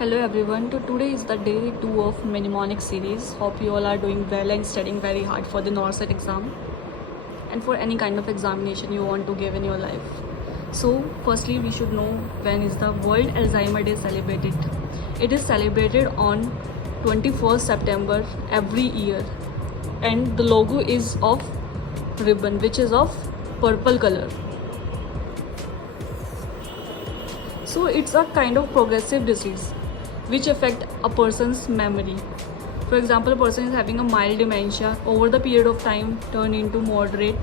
Hello everyone, today is the day 2 of mnemonic series. Hope you all are doing well and studying very hard for the NORCET exam and for any kind of examination you want to give in your life. So firstly we should know when is the World Alzheimer Day celebrated. It is celebrated on 21st September every year and the logo is of ribbon which is of purple color. So it's a kind of progressive disease which affect a person's memory. For example, a person is having a mild dementia, over the period of time turn into moderate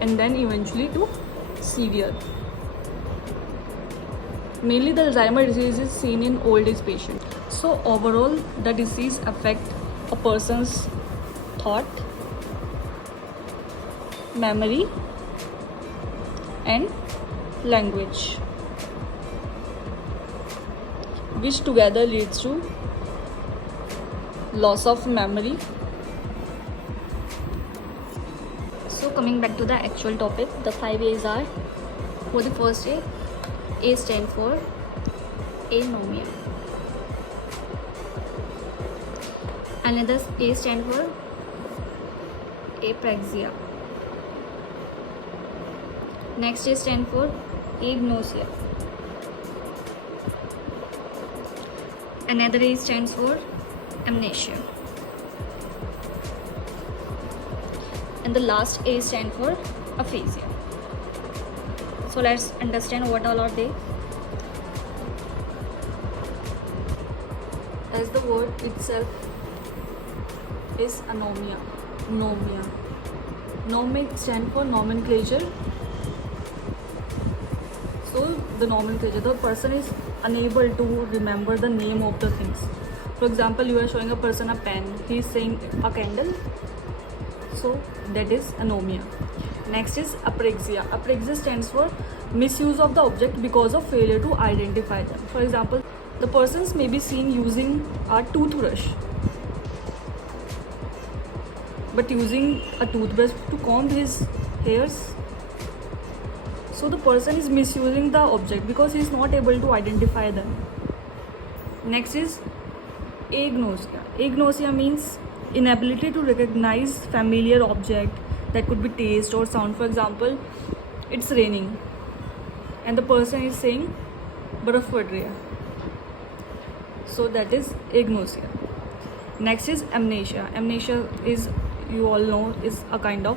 and then eventually to severe. Mainly the Alzheimer disease is seen in old age patients. So overall the disease affect a person's thought, memory and language, which together leads to loss of memory. So coming back to the actual topic, the 5 A's are, for the first A stand for anomia. Another A stand for apraxia. Next A stand for agnosia. Another A stands for amnesia. And the last A stands for aphasia. So let's understand what all are they. As the word itself is anomia. Nomia. Nom stand for nomenclature. So the nomenclature, the person is unable to remember the name of the things. For example, you are showing a person a pen, he is saying a candle, so that is anomia. Next is apraxia. Apraxia stands for misuse of the object because of failure to identify them. For example, the persons may be seen using a toothbrush, but using a toothbrush to comb his hairs. So the person is misusing the object because he is not able to identify them. Next is agnosia. Agnosia means inability to recognize familiar object that could be taste or sound. For example, it's raining and the person is saying barf pad raha. So that is agnosia. Next is amnesia. Amnesia is, you all know, is a kind of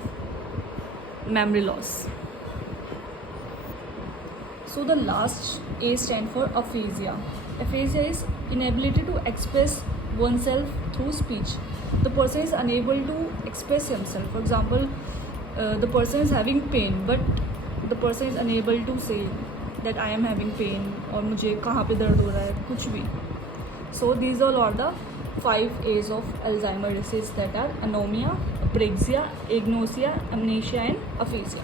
memory loss. So the last A stands for aphasia. Aphasia is inability to express oneself through speech. The person is unable to express himself. For example, the person is having pain, but the person is unable to say that I am having pain or मुझे कहाँ पे दर्द हो रहा है, कुछ भी. So these all are the 5 A's of Alzheimer disease, that are anomia, apraxia, agnosia, amnesia and aphasia.